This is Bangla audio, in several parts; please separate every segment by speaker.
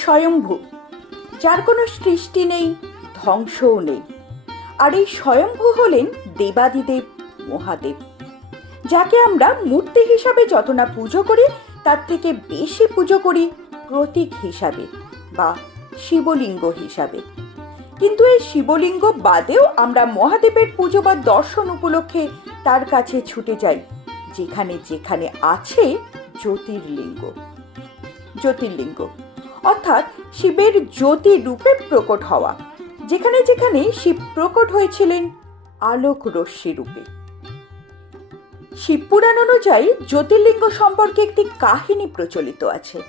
Speaker 1: স্বয়ম্ভু। যার কোনো সৃষ্টি নেই, ধ্বংসও নেই। আর এই স্বয়ম্ভু হলেন দেবাদিদেব মহাদেব, যাকে আমরা মূর্তি হিসাবে যত না পুজো করি, তার থেকে বেশি পুজো করি প্রতীক হিসাবে বা শিবলিঙ্গ হিসাবে। কিন্তু এই শিবলিঙ্গ বাদেও আমরা মহাদেবের পুজো বা দর্শন উপলক্ষে তার কাছে ছুটে যাই, যেখানে যেখানে আছে জ্যোতির্লিঙ্গ। জ্যোতির্লিঙ্গ। অর্থাৎ শিবের জ্যোতি রূপে প্রকট হওয়া। যেখানে যেখানে শিব প্রকট হয়েছিলেন, আলোক রশ্মি রূপে। শিবপুরাণ অনুযায়ী জ্যোতির্লিঙ্গ সম্পর্কে একটি কাহিনী প্রচলিত আছে।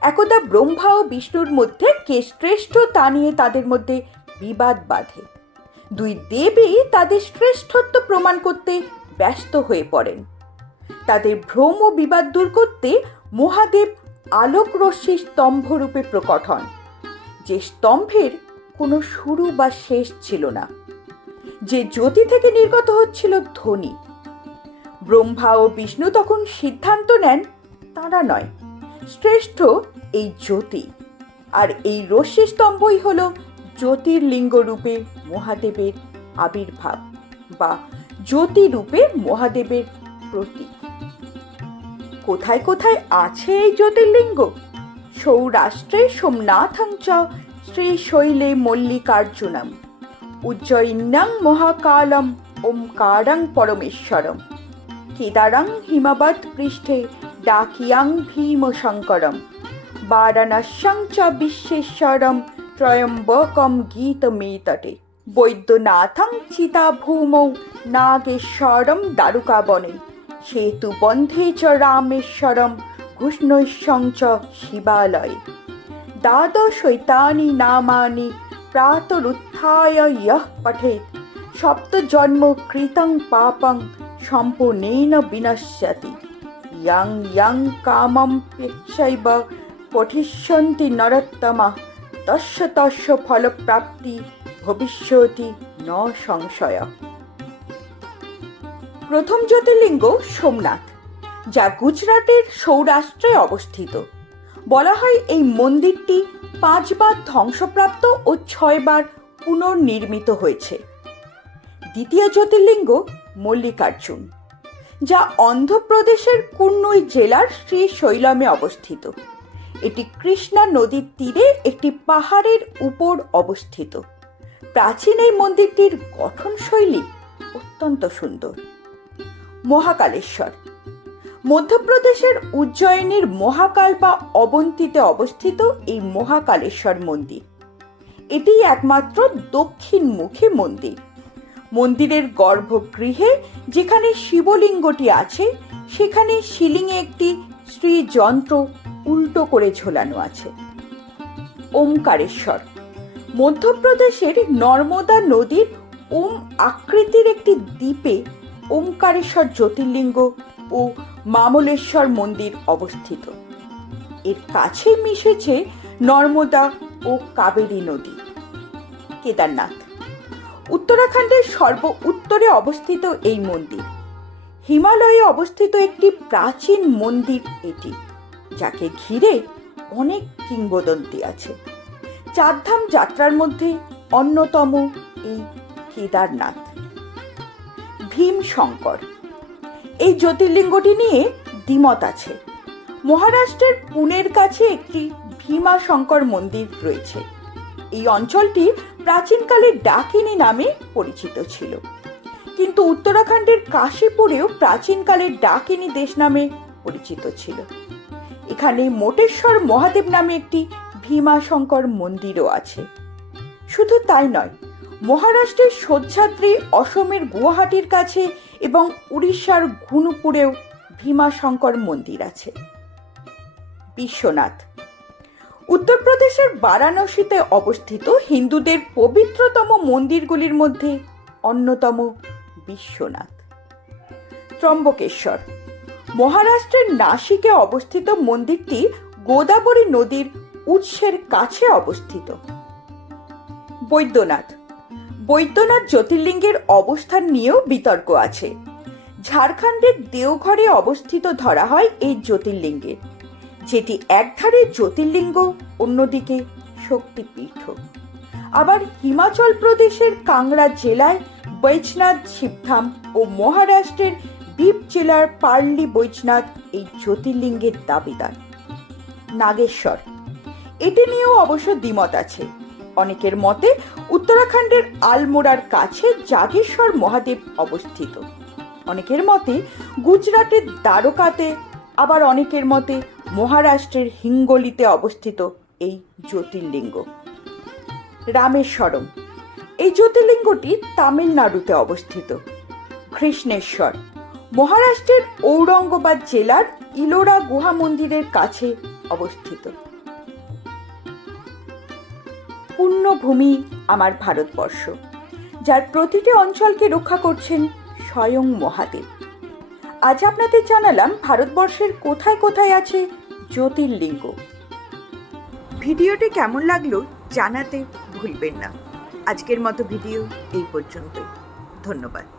Speaker 1: একদা ব্রহ্মা ও বিষ্ণুর মধ্যে কে শ্রেষ্ঠ তা নিয়ে তাদের মধ্যে বিবাদ বাঁধে। দুই দেবী তাদের শ্রেষ্ঠত্ব প্রমাণ করতে ব্যস্ত হয়ে পড়েন। তাদের ভ্রম ও বিবাদ দূর করতে মহাদেব আলোক রশ্মি স্তম্ভরূপে প্রকট হন। যে স্তম্ভের কোনো শুরু বা শেষ ছিল না। যে জ্যোতি থেকে নির্গত হচ্ছিল ধ্বনি। ব্রহ্মা ও বিষ্ণু তখন সিদ্ধান্ত নেন, তারা নয়, শ্রেষ্ঠ এই জ্যোতি। আর এই রশ্মি স্তম্ভই হল জ্যোতির্লিঙ্গ রূপে মহাদেবের আবির্ভাব বা জ্যোতি রূপে মহাদেবের প্রতীক। কোথায় কোথায় আছে এই জ্যোতির্লিঙ্গ? সৌরাষ্ট্রে সোমনাথং চ শ্রীশৈলে মল্লিকার্জুনম। উজ্জয়িন্যাং মহাকালম ওমকারং পরমেশ্বরম। কেদারং হিমাবৎ পৃষ্ঠে ডাকিয়াং ভীমশঙ্করম। বারাণস্যং চ বিশ্বেশ্বরম ত্রয়ম্বকম গীতমেতটে। বৈদ্যনাথং চিতাভূমৌ নাগেশ্বরম দ্বারকাবনে। সেতুবন্ধে চ রামেশ্বরম ঘুষ্ণৈশ্বং চ শিবালয়ে। দ্বাদশৈতানি নামানি প্রাতরুত্থায় ইয়ঃ পঠেৎ সপ্তজন্ম কৃতং পাপং সম্পূর্ণেন বিনশ্যতি। ইয়াং ইয়াং কামম প্রেক্ষৈব পঠিষ্যন্তি নরোত্তমা, তস্য তস্য ফলপ্রাপ্তি ভবিষ্যতি ন সংশয়। প্রথম জ্যোতির্লিঙ্গ সোমনাথ, যা গুজরাটের সৌরাষ্ট্রে অবস্থিত। বলা হয় এই মন্দিরটি পাঁচবার ধ্বংসপ্রাপ্ত ও ছয়বার পুনর্নির্মিত হয়েছে। দ্বিতীয় জ্যোতির্লিঙ্গ মল্লিকার্জুন, যা অন্ধ্রপ্রদেশের কুর্নুই জেলার শ্রী শৈলমে অবস্থিত। এটি কৃষ্ণা নদীর তীরে একটি পাহাড়ের উপর অবস্থিত। প্রাচীন এই মন্দিরটির গঠনশৈলী অত্যন্ত সুন্দর। মহাকালেশ্বর। মধ্যপ্রদেশের উজ্জয়িনীর মহাকাল বা অবন্তীতে অবস্থিত এই মহাকালেশ্বর মন্দির। এটি একমাত্র দক্ষিণমুখী মন্দির। মন্দিরের গর্ভগৃহে যেখানে শিবলিঙ্গটি আছে, সেখানে শিলিংয়ে একটি শ্রীযন্ত্র উল্টো করে ঝোলানো আছে। ওমকারেশ্বর। মধ্যপ্রদেশের নর্মদা নদীর ওম আকৃতির একটি দ্বীপে ওমকারেশ্বর জ্যোতির্লিঙ্গ ও মামলেশ্বর মন্দির অবস্থিত। এর কাছে মিশেছে নর্মদা ও কাবেরী নদী। কেদারনাথ। উত্তরাখণ্ডের সর্ব উত্তরে অবস্থিত এই মন্দির। হিমালয়ে অবস্থিত একটি প্রাচীন মন্দির এটি, যাকে ঘিরে অনেক কিংবদন্তি আছে। চারধাম যাত্রার মধ্যে অন্যতম এই কেদারনাথ। ভীম শঙ্কর এই জ্যোতির্লিঙ্গটি নিয়ে দ্বিমত আছে। মহারাষ্ট্রের পুনের কাছে একটি ভীমা শঙ্কর মন্দির রয়েছে। এই অঞ্চলটি প্রাচীনকালে ডাকিনী নামে পরিচিত ছিল। কিন্তু উত্তরাখণ্ডের কাশীপুরেও প্রাচীনকালের ডাকিনী দেশ নামে পরিচিত ছিল। এখানে মোটেশ্বর মহাদেব নামে একটি ভীমাশঙ্কর মন্দিরও আছে। শুধু তাই নয় মহারাষ্ট্রের সহ্যাদ্রি অসমের গুয়াহাটির কাছে এবং উড়িষ্যার ঘুনুপুরেও ভীমাশঙ্কর মন্দির আছে। বিশ্বনাথ। উত্তরপ্রদেশের বারাণসীতে অবস্থিত হিন্দুদের পবিত্রতম মন্দিরগুলির মধ্যে অন্যতম বিশ্বনাথ। ত্রম্বকেশ্বর। মহারাষ্ট্রের নাসিকে অবস্থিত মন্দিরটি গোদাবরী নদীর উৎসের কাছে অবস্থিত। বৈদ্যনাথ। বৈদ্যনাথ জ্যোতির্লিঙ্গের অবস্থান নিয়েও বিতর্ক আছে। ঝাড়খণ্ডের দেওঘরে অবস্থিত ধরা হয় এই জ্যোতির্লিঙ্গের। যেটি একধারে জ্যোতির্লিঙ্গ, অন্যদিকে শক্তিপীঠ। আবার হিমাচল প্রদেশের কাংড়া জেলায় বৈজনাথ শিবধাম ও মহারাষ্ট্রের দ্বীপ জেলার পার্লি বৈজনাথ এই জ্যোতির্লিঙ্গের দাবিদার। নাগেশ্বর। এটি নিয়েও অবশ্য দ্বিমত আছে। অনেকের মতে উত্তরাখণ্ডের আলমোড়ার কাছে জাগেশ্বর মহাদেব অবস্থিত। অনেকের মতে গুজরাটের দ্বারকাতে, আবার অনেকের মতে মহারাষ্ট্রের হিঙ্গলিতে অবস্থিত এই জ্যোতির্লিঙ্গ। রামেশ্বরম। এই জ্যোতির্লিঙ্গটি তামিলনাড়ুতে অবস্থিত। কৃষ্ণেশ্বর। মহারাষ্ট্রের ঔরঙ্গাবাদ জেলার ইলোরা গুহা মন্দিরের কাছে অবস্থিত। পুণ্যভূমি আমার ভারতবর্ষ, যার প্রতিটি অঞ্চলকে রক্ষা করছেন স্বয়ং মহাদেব। আজ আপনাদের জানালাম ভারতবর্ষের কোথায় কোথায় আছে জ্যোতির্লিঙ্গ। ভিডিওটি কেমন লাগল জানাতে ভুলবেন না। আজকের মতো ভিডিও এই পর্যন্তই। ধন্যবাদ।